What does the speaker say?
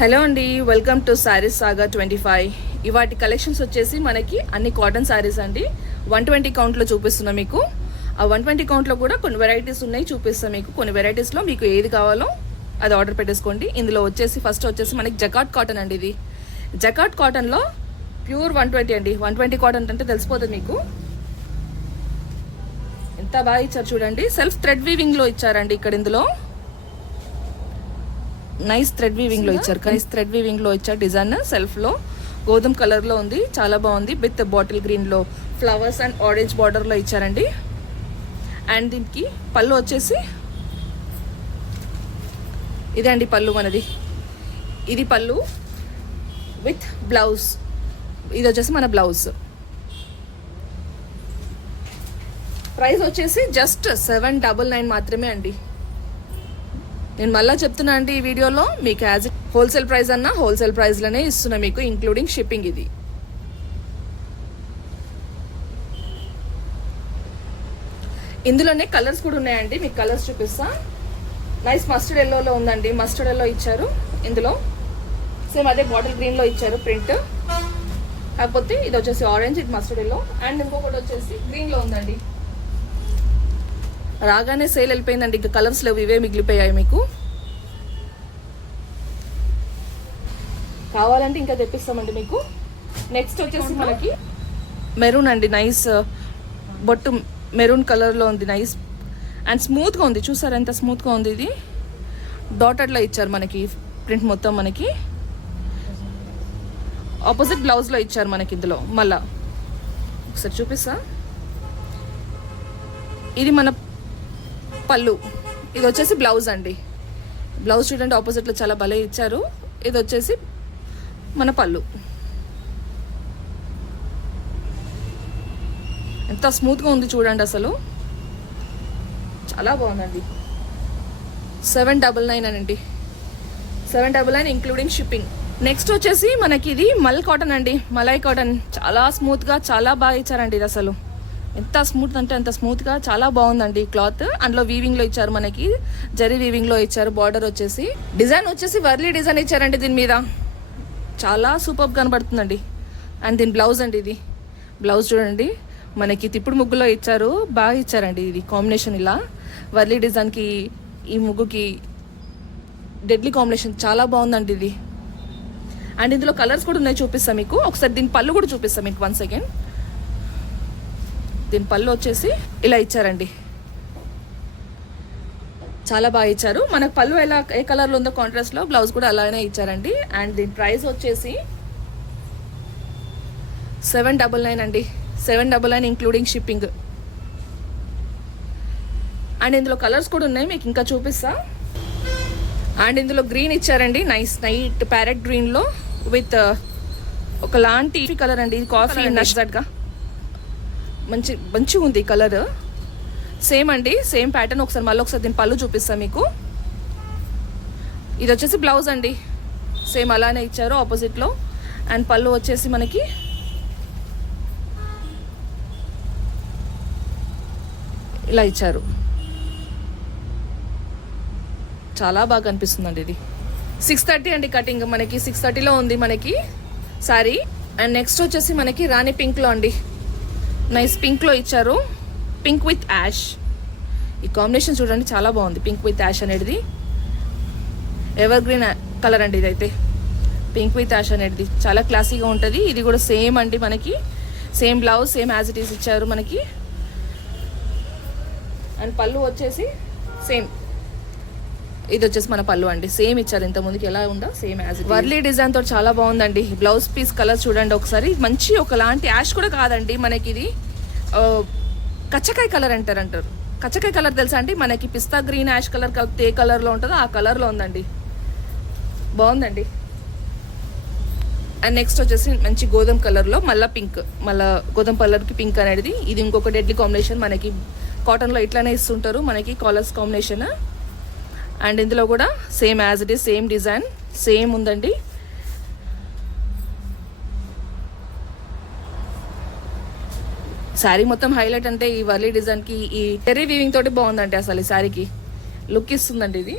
Hello అండి, welcome to saris సాగా 25. ఇవాటి collections వచ్చేసి మనకి అన్ని కాటన్ శారీస్ అండి. 120 కౌంట్లో చూపిస్తున్నా మీకు. ఆ 120 కౌంట్లో కూడా కొన్ని వెరైటీస్ ఉన్నాయి, చూపిస్తాను మీకు. కొన్ని వెరైటీస్లో మీకు ఏది కావాలో అది ఆర్డర్ పెట్టేసుకోండి. ఇందులో వచ్చేసి ఫస్ట్ వచ్చేసి మనకి జకాట్ కాటన్ అండి. ఇది జకాట్ కాటన్లో ప్యూర్ 120 అండి. 120 కాటన్ అంటే తెలిసిపోతుంది మీకు. ఎంత బాగా ఇచ్చారు చూడండి. సెల్ఫ్ థ్రెడ్ వీవింగ్లో ఇచ్చారండి ఇక్కడ. ఇందులో నైస్ థ్రెడ్ వీవింగ్ లో ఇచ్చారు. నైస్ థ్రెడ్ వీవింగ్ లో ఇచ్చారు. డిజైన్ సెల్ఫ్ లో గోధుమ కలర్ లో ఉంది, చాలా బాగుంది. విత్ బాటిల్ గ్రీన్ లో ఫ్లవర్స్ అండ్ ఆరెంజ్ బార్డర్ లో ఇచ్చారండి. అండ్ దీనికి పళ్ళు వచ్చేసి ఇదే అండి పళ్ళు మనది. ఇది పళ్ళు విత్ బ్లౌజ్. ఇది వచ్చేసి మన బ్లౌజ్. ప్రైస్ వచ్చేసి జస్ట్ 799 మాత్రమే అండి. నేను మళ్ళీ చెప్తున్నా అండి ఈ వీడియోలో, మీకు యాజ్ హోల్సేల్ ప్రైస్ అన్నా హోల్సేల్ ప్రైస్లోనే ఇస్తున్నా మీకు, ఇంక్లూడింగ్ షిప్పింగ్. ఇది ఇందులోనే కలర్స్ కూడా ఉన్నాయండి, మీకు కలర్స్ చూపిస్తా. నైస్ మస్టర్డ్ ఎల్లోలో ఉందండి. మస్టర్డ్ ఎల్లో ఇచ్చారు ఇందులో. సేమ్ అదే బాటిల్ గ్రీన్లో ఇచ్చారు ప్రింట్. కాకపోతే ఇది వచ్చేసి ఆరెంజ్, ఇది మస్టర్డ్ ఎల్లో. అండ్ ఇంకొకటి వచ్చేసి గ్రీన్లో ఉందండి. రాగానే సేల్ వెళ్ళిపోయిందండి, ఇంకా కలర్స్ లేవు, ఇవే మిగిలిపోయాయి. మీకు కావాలంటే ఇంకా తెప్పిస్తామండి మీకు. నెక్స్ట్ వచ్చేసి మనకి మెరూన్ అండి. నైస్ బొట్టు మెరూన్ కలర్లో ఉంది. నైస్ అండ్ స్మూత్గా ఉంది. చూసారా ఎంత స్మూత్గా ఉంది. ఇది డాటెడ్లో ఇచ్చారు మనకి ప్రింట్ మొత్తం. మనకి ఆపోజిట్ బ్లౌజ్లో ఇచ్చారు మనకి. ఇందులో మళ్ళా ఒకసారి చూపిస్తా. ఇది మన పళ్ళు. ఇది వచ్చేసి బ్లౌజ్ అండి. బ్లౌజ్ చూడండి ఆపోజిట్లో చాలా భలే ఇచ్చారు. ఇది వచ్చేసి మన పళ్ళు. ఎంత స్మూత్గా ఉంది చూడండి, అసలు చాలా బాగుందండి. 799 అండి. 799 ఇంక్లూడింగ్ షిప్పింగ్. నెక్స్ట్ వచ్చేసి మనకి ఇది మల్ కాటన్ అండి. మలై కాటన్. చాలా స్మూత్గా చాలా బాగా ఇచ్చారండి. ఇది అసలు ఎంత స్మూత్ అంటే అంత స్మూత్గా చాలా బాగుందండి క్లాత్. అందులో వీవింగ్లో ఇచ్చారు మనకి, జరీ వీవింగ్లో ఇచ్చారు. బార్డర్ వచ్చేసి డిజైన్ వచ్చేసి వర్లీ డిజైన్ ఇచ్చారండి దీని మీద. చాలా సూపర్ కనబడుతుందండి. అండ్ దీని బ్లౌజ్ అండి. ఇది బ్లౌజ్ చూడండి మనకి తిప్పుడు ముగ్గులో ఇచ్చారు. బాగా ఇచ్చారండి. ఇది కాంబినేషన్ ఇలా వర్లీ డిజైన్కి ఈ ముగ్గుకి డెడ్లీ కాంబినేషన్ చాలా బాగుందండి ఇది. అండ్ ఇందులో కలర్స్ కూడా ఉన్నాయి, చూపిస్తాను మీకు. ఒకసారి దీని పళ్ళు కూడా చూపిస్తాను మీకు వన్స్ అగైన్. దీని పళ్ళు వచ్చేసి ఇలా ఇచ్చారండి. చాలా బాగా ఇచ్చారు. మనకు పళ్ళు ఎలా ఏ కలర్లో ఉందో కాంట్రాస్ట్లో బ్లౌజ్ కూడా అలానే ఇచ్చారండి. అండ్ దీని ప్రైస్ వచ్చేసి 799 అండి. 799 ఇంక్లూడింగ్ షిప్పింగ్. అండ్ ఇందులో కలర్స్ కూడా ఉన్నాయి, మీకు ఇంకా చూపిస్తా. అండ్ ఇందులో గ్రీన్ ఇచ్చారండి. నైస్ నైట్ ప్యారెట్ గ్రీన్లో విత్ ఒకలాంటి కలర్ అండి. ఇది కాఫీ నట్స్గా మంచిగా ఉంది కలర్. సేమ్ అండి, సేమ్ ప్యాటర్న్. ఒకసారి మళ్ళీ ఒకసారి దీని పళ్ళు చూపిస్తాను మీకు. ఇది వచ్చేసి బ్లౌజ్ అండి. సేమ్ అలానే ఇచ్చారు ఆపోజిట్లో. అండ్ పళ్ళు వచ్చేసి మనకి ఇలా ఇచ్చారు. చాలా బాగా కనిపిస్తుందండి. ఇది 630 అండి కటింగ్. మనకి 630లో ఉంది మనకి సారీ. అండ్ నెక్స్ట్ వచ్చేసి మనకి రాణి పింక్లో అండి. నైస్ పింక్లో ఇచ్చారు. Pink with ash. ఈ కాంబినేషన్ చూడండి చాలా బాగుంది. పింక్ విత్ యాష్ అనేది ఎవర్ గ్రీన్ కలర్ అండి. ఇదైతే పింక్ విత్ యాష్ అనేది చాలా క్లాసీగా ఉంటుంది. ఇది కూడా సేమ్ అండి మనకి. Same blouse, same as it is ఇచ్చారు మనకి. అండ్ పళ్ళు వచ్చేసి సేమ్. ఇది వచ్చేసి మన పళ్ళు అండి. సేమ్ ఇచ్చారు ఇంత ముందుకి ఎలా ఉందో same as it. Warli design తో చాలా బాగుందండి. బ్లౌజ్ పీస్ కలర్ చూడండి ఒకసారి. మంచి ఒకలాంటి యాష్ కూడా కాదండి మనకి. ఇది కచ్చకాయ కలర్ అంటారు. కచ్చకాయ కలర్ తెలుసా అండి మనకి? పిస్తా గ్రీన్ యాష్ కలర్ కలిపితే ఏ కలర్లో ఉంటుందో ఆ కలర్లో ఉందండి. బాగుందండి. అండ్ నెక్స్ట్ వచ్చేసి మంచి గోధుమ కలర్లో మళ్ళీ పింక్. మళ్ళీ గోధుమ కలర్కి పింక్ అనేది ఇది ఇంకొక డెడ్లీ కాంబినేషన్. మనకి కాటన్లో ఇట్లానే ఇస్తుంటారు మనకి కలర్స్ కాంబినేషన్. అండ్ ఇందులో కూడా same as it is, same design same ఉందండి. శారీ మొత్తం హైలైట్ అంటే ఈ వర్లీ డిజైన్కి ఈ టెర్రీ వీవింగ్ తోటి బాగుందండి. అసలు ఈ శారీకి లుక్ ఇస్తుందండి ఇది.